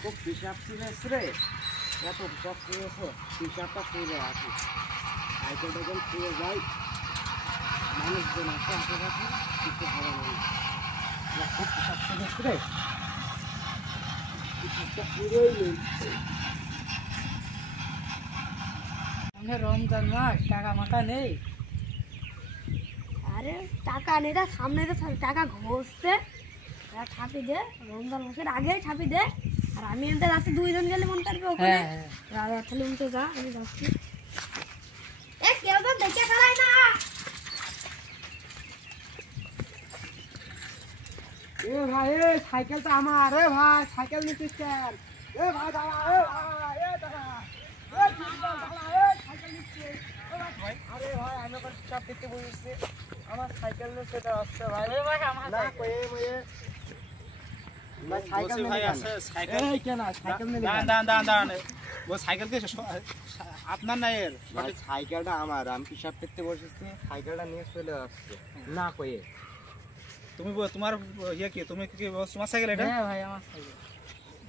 খুব পিসাব ছিলেছে রে, এত পিসাব ছিলেছে, পিসাবটা চলে আসে সাইকেল টাইকেল ছুঁয়ে যায়, মানুষজন আসে আশেপাশে কিছু ভালো নেই। খুব পিসাব ছিলেছে রে, পিসাবটা পুরোই নেই। রমজান মাস, টাকা মাথা নেই। আরে টাকা নেই, সামনে তো টাকা ঘষছে, ছাপি দে, রমজান মাসের আগে ছাপি দে। আর আমি এনতে যাচ্ছি, দুইজন গেলে মন পারবে ওখানে। তাহলে উনতে যা, আমি যাচ্ছি। কেউ তো দেখে ফেলায় না। এ ভাই, এ সাইকেলটা আমার। এ ভাই, সাইকেল নিচ্ছিস কেন? এ ভাই দাঁড়া, এ ভাই, এ দাঁড়া, এ দাঁড়া, এ সাইকেল নিচ্ছিস? আরে ভাই, আমি ওখানে পিসাব করতে বসেছি, আমার সাইকেল নিয়ে সেটা আসছে ভাই। না কয়ে ময়ে ভাই, সাইকেল ভাই আছে, সাইকেল এই কেন সাইকেল নিয়ে দাঁড়ান। ও সাইকেল কে আপনার না? এর ভাই সাইকেলটা আমার, আমি পিসাব করতে বসেছি, সাইকেলটা নিয়ে চলে আসছে না কয়ে। তুমি তোমার ইয়ে কি, তুমি কি তোমার সাইকেল এটা? হ্যাঁ ভাই, আমার সাইকেল।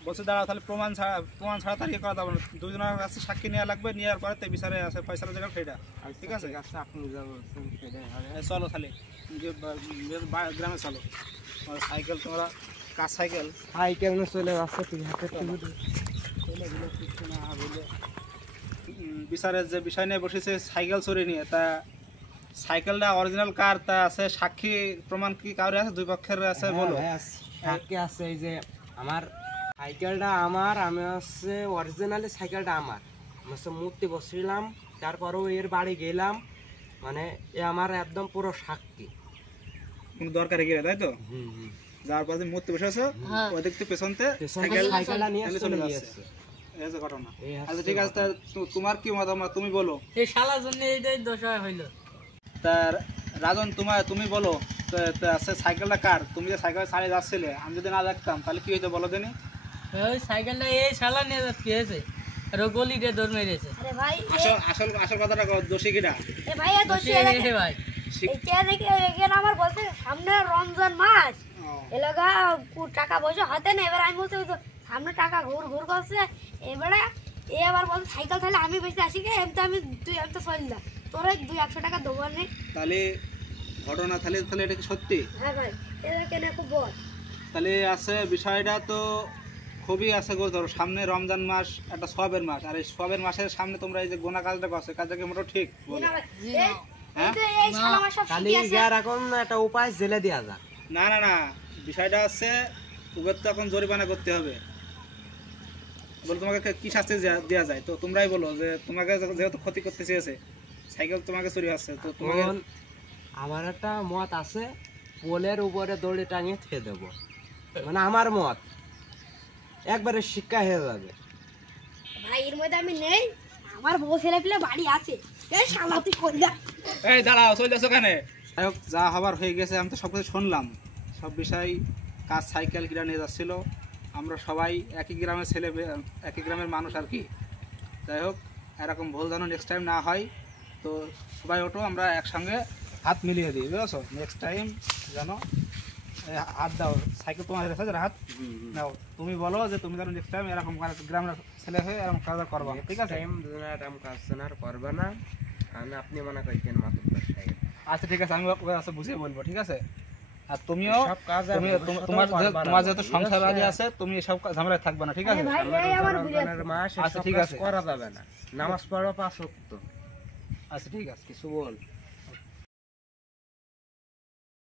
বলছে দাঁড়াও, তাহলে প্রমাণ ছাড়া তার ইয়ে করা যাবে না। দুজনের কাছে সাক্ষী নেওয়া লাগবে, নেওয়ার পরে তাই বিচারে আছে পয়সার জায়গা সেটা। ঠিক আছে, আপনি চলো তাহলে গ্রামে চলো। সাইকেল তোমরা কার সাইকেল? সাইকেল নিয়ে চলে আসছে, তুমি হাতে বিচারের যে বিষয় নিয়ে বসেছে সাইকেল চুরি নিয়ে, তা সাইকেলটা অরিজিনাল কার তা আছে সাক্ষী প্রমাণ কি কারো আছে? দুই পক্ষের আছে, বলো। সাক্ষী আছে, এই যে আমার সাইকেলটা আমার, আমি হচ্ছে অরিজিনালি সাইকেলটা আমার, আমি হচ্ছে মূর্তি বসছিলাম, তারপরেও এর বাড়ি গেলাম, মানে এ আমার একদম পুরো সাক্ষী। কোনো দরকারে গেলে তাই তো? যার পরে মূর্তি বসে আছো, ওই দেখতে পেছনতে সাইকেলটা নিয়ে চলে গিয়েছে। এই যে ঘটনা। আচ্ছা ঠিক আছে, তোমার কি মতামত তুমি বলো। এই শালার জন্য এইটাই দোষ হইলো। তার রাজন তুমি বলো, আছে সাইকেলটা কার? তুমি যে সাইকেল চালিয়ে যাচ্ছিলে, আমি যদি না দেখতাম তাহলে কি হইতো বলো দিনি? ওই সাইকেলটা এই শালা নিয়ে যাচ্ছে এসে, আর ও গলিতে দৌড় মেরেছে। আরে ভাই, আসল কথাটা দোষী কিনা? এ ভাই, এ দোষী ভাই এখানে আমার বলছে সামনে রমজান মাস, এলাকা টাকা পয়সা হাতে নেই। এবার আমি বলছি সামনে টাকা ঘুর ঘুর করছে, এবারে এ আবার বলছে সাইকেল তাহলে আমি বেশি আসি গে, এমনি আমি তো চললাম, তোর 200 টাকা দেবো নি। তাহলে ঘটনা তাহলে এটা কি সত্যি? হ্যাঁ ভাই, এটা কেন খুব বল। তাহলে আছে বিষয়টা তো খুবই আছে গো। ধরো সামনে রমজান মাস, একটা সওয়াবের মাস, আর এই সওয়াবের মাসের সামনে তোমরা এই যে গোনা কাজটা করছো, কাজটা কি মোটেও ঠিক? এখন একটা উপায় জেলে দেওয়া যাক। না না না, বিষয়টা হচ্ছে উবের তো এখন জরিমানা করতে হবে। বলে তোমাকে কি শাস্তি দেওয়া যায় তো তোমরাই বলো, যে তোমাকে যেহেতু ক্ষতি করতে চেয়েছে, সাইকেল তোমাকে চুরি হচ্ছে, তো তোমাকে আমার একটা মত আছে, পোলের উপরে দড়ি টাঙিয়ে থুয়ে দেবো, মানে আমার মত একবারে শিক্ষা হয়ে যাবে। ভাই এর মধ্যে আমি নেই, আমার বউ ছেলে পেলে বাড়ি আছে। এই শালা তুই কই যা, এই দাঁড়াও, চলে যাচ্ছ কেন? যা হবার হয়ে গেছে, আমি তো সব কিছু শুনলাম, সব বিষয়। কাজ সাইকেল কিনা নিয়ে যাচ্ছিল, আমরা সবাই একই গ্রামের ছেলে, একই গ্রামের মানুষ আর কি। যাই হোক, এরকম ভুল যেন নেক্সট টাইম না হয়, তো সবাই ওঠো, আমরা একসঙ্গে হাত মিলিয়ে দিই, বুঝেছো? নেক্সট টাইম যেন হাত দাও। সাইকেল তোমার কাছে হাত নাও, তুমি বলো যে তুমি যেন নেক্সট টাইম এরকম গ্রামের ছেলে হয়ে এরকম কাজ করবা, ঠিক আছে? এরকম কাজ করবে না, আমি আপনি মনে করছেন মাত্র। আচ্ছা ঠিক আছে, আমি বুঝিয়ে বলবো, ঠিক আছে? আর তুমিও তোমার যেহেতু সংসার বাড়ি আছে, তুমি এসব ঝামেলায় থাকবে না, ঠিক আছে? আচ্ছা ঠিক আছে, করা যাবে না, নামাজ পড়ো 5 ওয়াক্ত। আচ্ছা ঠিক আছে, কিছু বল।